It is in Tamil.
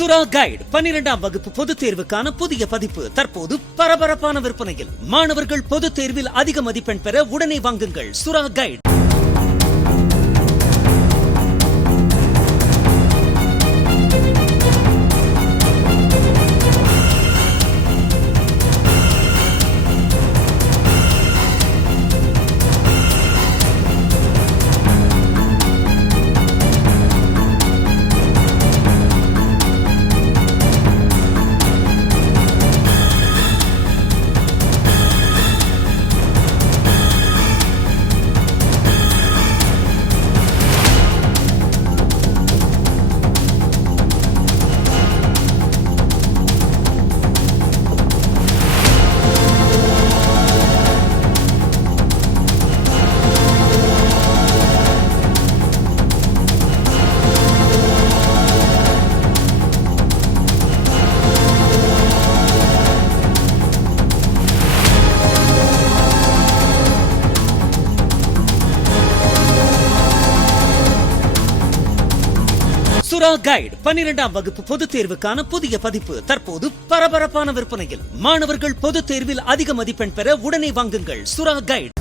சுறா கைடு 12ஆம் வகுப்பு பொதுத் தேர்வுக்கான புதிய பதிப்பு தற்போது பரபரப்பான விற்பனையில். மாணவர்கள் பொதுத் தேர்வில் அதிக மதிப்பெண் பெற உடனே வாங்குங்கள் சுறா கைடு. சுறா கைடு 12ஆம் வகுப்பு பொதுத் தேர்வுக்கான புதிய பதிப்பு தற்போது பரபரப்பான விற்பனையில். மாணவர்கள் பொதுத் தேர்வில் அதிக மதிப்பெண் பெற உடனே வாங்குங்கள் சுறா கைடு.